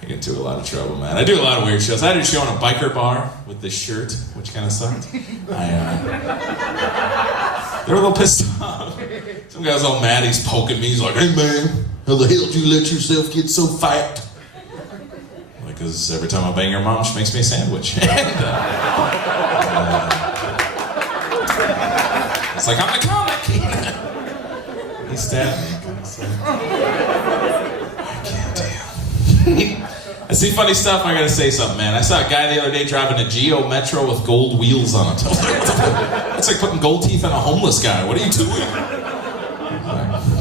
I get into a lot of trouble, man. I do a lot of weird shows. I did a show in a biker bar with this shirt, which kind of sucked. They were a little pissed off. Some guy's all mad, he's poking me. He's like, "Hey man, how the hell did you let yourself get so fat?" Because every time I bang your mom, she makes me a sandwich. It's like, I'm the comic. He stabbed me. I can't deal. I see funny stuff, I gotta say something, man. I saw a guy the other day driving a Geo Metro with gold wheels on it. It's like putting gold teeth on a homeless guy. What are you doing?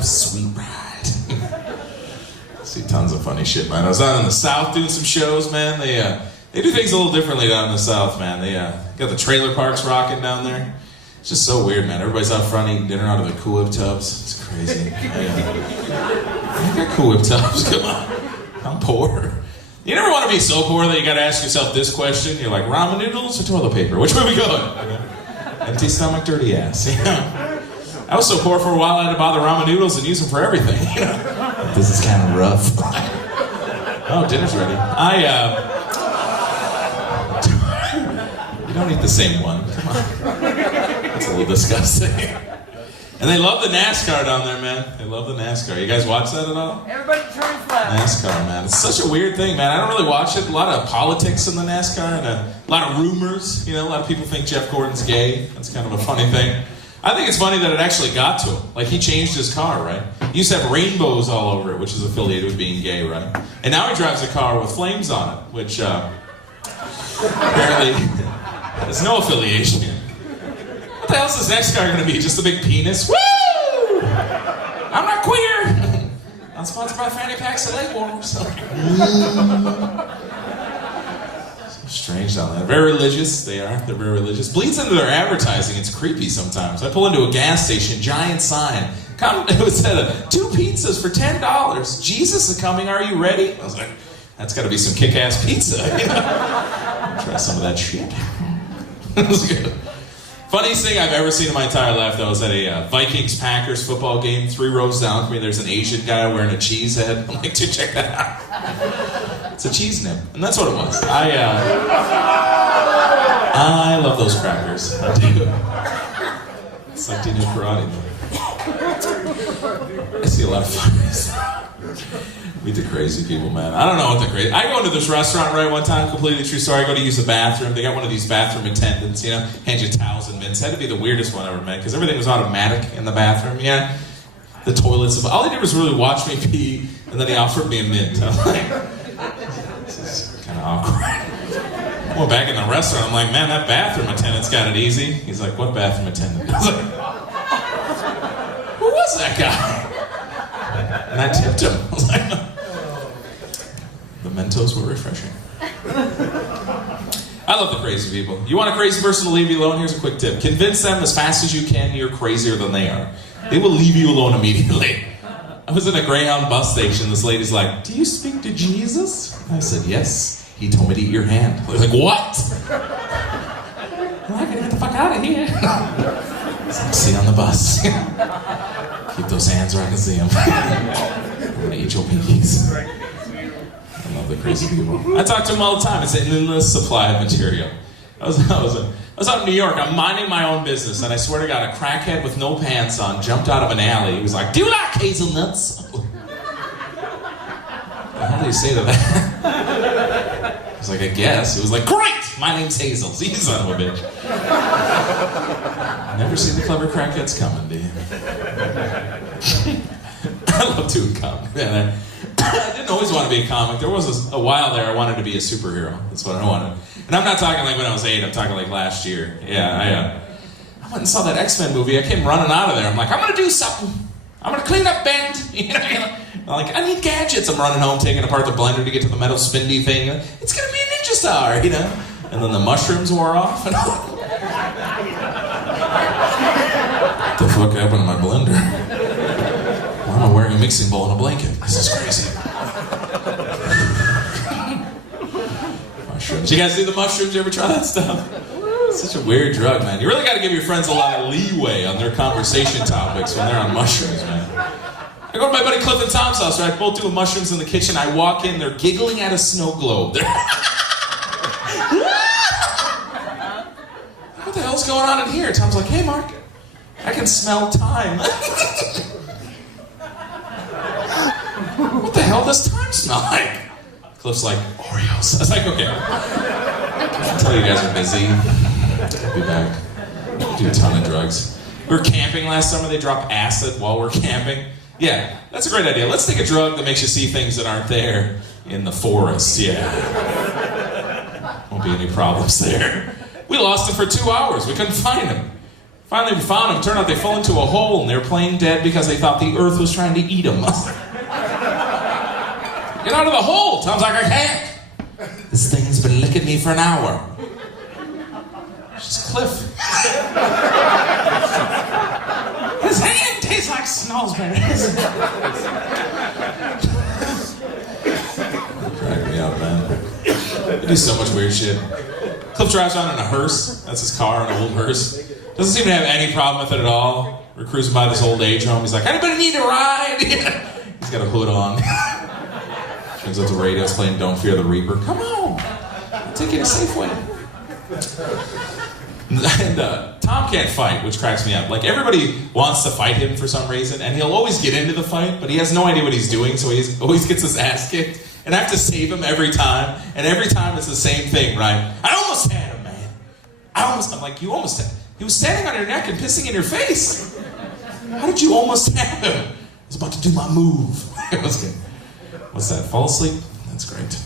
Sweet ride. See tons of funny shit, man. I was out in the South doing some shows, man. They do things a little differently down in the South, man. They got the trailer parks rocking down there. It's just so weird, man. Everybody's out front eating dinner out of their Cool Whip tubs. It's crazy. I got Cool Whip tubs. Come on. I'm poor. You never want to be so poor that you got to ask yourself this question. You're like, ramen noodles or toilet paper? Which way we going? Empty stomach, dirty ass. I was so poor for a while I had to buy the ramen noodles and use them for everything. This is kind of rough. Oh, dinner's ready. You don't eat the same one. Come on. That's a little disgusting. And they love the NASCAR down there, man. They love the NASCAR. You guys watch that at all? Everybody turns left. NASCAR, man. It's such a weird thing, man. I don't really watch it. A lot of politics in the NASCAR and a lot of rumors. You know, a lot of people think Jeff Gordon's gay. That's kind of a funny thing. I think it's funny that it actually got to him. Like, he changed his car, right? He used to have rainbows all over it, which is affiliated with being gay, right? And now he drives a car with flames on it, which apparently has no affiliation. What the hell is this next car going to be? Just a big penis? Woo! I'm not queer! I'm sponsored by Fanny Packs and Leg Warmers. So strange down there. Very religious, they are. They're very religious. Bleeds into their advertising. It's creepy sometimes. I pull into a gas station, giant sign. It said, 2 pizzas for $10. Jesus is coming, are you ready? I was like, that's got to be some kick-ass pizza. You know? Try some of that shit. It was good. Funniest thing I've ever seen in my entire life, though, was at a Vikings-Packers football game. 3 rows down from me, there's an Asian guy wearing a cheese head. I'm like, dude, check that out. It's a cheese nib. And that's what it was. I love those crackers. I do. It's like the new karate. I see a lot of funnies. Meet the crazy people, man. I don't know what the crazy... I go into this restaurant, right, one time, completely true story. I go to use the bathroom. They got one of these bathroom attendants, you know, hand you towels and mints. Had to be the weirdest one I ever met, because everything was automatic in the bathroom, yeah. The toilets... All he did was really watch me pee, and then he offered me a mint. I'm like, this is kind of awkward. I went back in the restaurant. I'm like, man, that bathroom attendant's got it easy. He's like, what bathroom attendant? I was like, who was that guy? And I tipped him. I was like, the Mentos were refreshing. I love the crazy people. You want a crazy person to leave you alone? Here's a quick tip. Convince them as fast as you can you're crazier than they are. They will leave you alone immediately. I was in a Greyhound bus station. This lady's like, do you speak to Jesus? I said, yes. He told me to eat your hand. I was like, what? Well, I gotta get the fuck out of here. It's like, see you on the bus. Keep those hands where I can see them. I'm gonna eat your pinkies. I love the crazy people. I talk to them all the time. It's an endless supply of material. I was out in New York. I'm minding my own business, and I swear to God, a crackhead with no pants on jumped out of an alley. He was like, do you like hazelnuts? How do you say to that? I was like, I guess. He was like, great! My name's Hazel. You son of a bitch. Never see the clever crackheads coming, do you? I love doing comedy, man. I didn't always want to be a comic. There was a while there I wanted to be a superhero. That's what I wanted. And I'm not talking like when I was 8. I'm talking like last year. Yeah, I went and saw that X-Men movie. I came running out of there. I'm like, I'm going to do something. I'm going to clean up Bend. You know, I'm like, I need gadgets. I'm running home, taking apart the blender to get to the metal spindy thing. It's going to be a ninja star, you know. And then the mushrooms wore off. And what the fuck happened to my blender? Why am I wearing a mixing bowl and a blanket? This is crazy. Mushrooms. You guys see the mushrooms? You ever try that stuff? It's such a weird drug, man. You really got to give your friends a lot of leeway on their conversation topics when they're on mushrooms, man. I I go to my buddy Cliff and Tom's house, right? Both doing mushrooms in the kitchen. I walk in, they're giggling at a snow globe. What the hell's going on in here? Tom's like, hey, Mark, I can smell time. What the hell does time smell like? Cliff's like, Oreos. I was like, okay. I'll tell you guys are busy. I'll be back. Do a ton of drugs. We were camping last summer. They drop acid while we're camping. Yeah, that's a great idea. Let's take a drug that makes you see things that aren't there in the forest. Yeah. Won't be any problems there. We lost them for 2 hours. We couldn't find them. Finally, we found them. Turned out they fell into a hole, and they were playing dead because they thought the earth was trying to eat them. Get out of the hole! Tom's like, I can't. This thing's been licking me for an hour. It's Cliff. His hand tastes like snowsberries. Crack me up, man. We do so much weird shit. Cliff drives around in a hearse. That's his car, an old hearse. Doesn't seem to have any problem with it at all. We're cruising by this old age home. He's like, anybody need a ride? He's got a hood on. Turns out the radio's playing Don't Fear the Reaper. Come on. I'll take you to Safeway. And Tom can't fight, which cracks me up. Like, everybody wants to fight him for some reason, and he'll always get into the fight, but he has no idea what he's doing, so he always gets his ass kicked. And I have to save him every time, and every time it's the same thing, right? I almost had him, man. I'm like, you almost had him. He was standing on your neck and pissing in your face. How did you almost have him? I was about to do my move. It was good. What's that, fall asleep? That's great.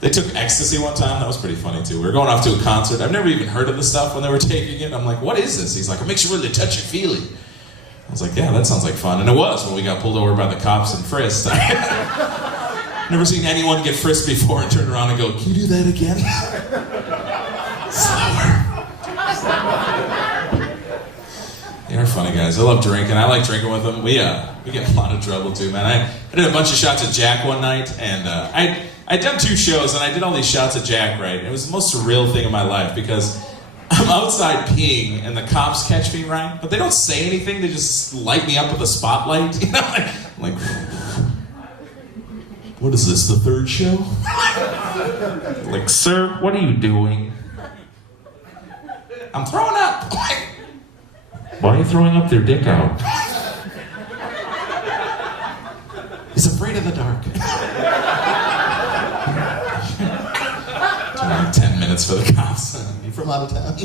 They took ecstasy one time. That was pretty funny, too. We were going off to a concert. I've never even heard of the stuff when they were taking it. I'm like, what is this? He's like, it makes you really touch your feeling. I was like, yeah, that sounds like fun. And it was when we got pulled over by the cops and frisked. Never seen anyone get frisked before and turn around and go, can you do that again? Slower. They are funny guys. I love drinking. I like drinking with them. We get a lot of trouble, too, man. I did a bunch of shots at Jack one night, and I'd done 2 shows, and I did all these shots at Jack, right? It was the most surreal thing in my life, because I'm outside peeing, and the cops catch me, right? But they don't say anything. They just light me up with a spotlight, you know? Like, what is this, the 3rd show? Like, sir, what are you doing? I'm throwing up. Why are you throwing up their dick out? He's afraid of the dark. 10 minutes for the cops. You from out of town?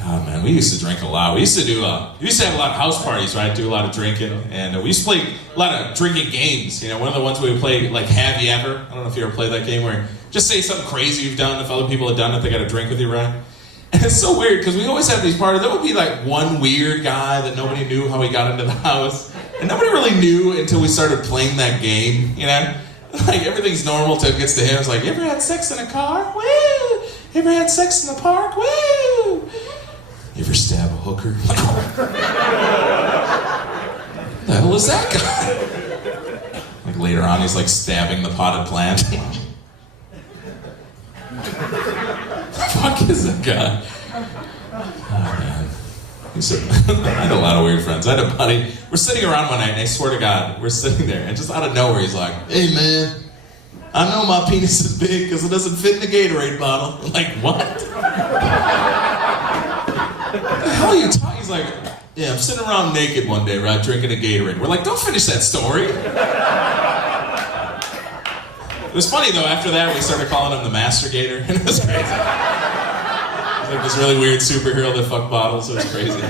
God, man, we used to drink a lot. We used to have a lot of house parties, right? Do a lot of drinking, and we used to play a lot of drinking games. You know, one of the ones we would play, like, Have You Ever? I don't know if you ever played that game where just say something crazy you've done. If other people have done it, they got to drink with you, right? And it's so weird because we always have these parties. There would be like one weird guy that nobody knew how he got into the house, and nobody really knew until we started playing that game. You know. Like, everything's normal till it gets to him. It's like, you ever had sex in a car? Woo! You ever had sex in the park? Woo! You ever stab a hooker? The hell is that guy? Like, later on, he's like stabbing the potted plant. The fuck is that guy? Oh, man. I had a lot of weird friends. I had a buddy. We're sitting around one night, and I swear to God, we're sitting there, and just out of nowhere, he's like, hey, man, I know my penis is big because it doesn't fit in the Gatorade bottle. I'm like, what? What the hell are you talking? He's like, yeah, I'm sitting around naked one day, right, drinking a Gatorade. We're like, don't finish that story. It was funny, though. After that, we started calling him the Masturgator, and it was crazy. Like this really weird superhero that fucked bottles. It was crazy.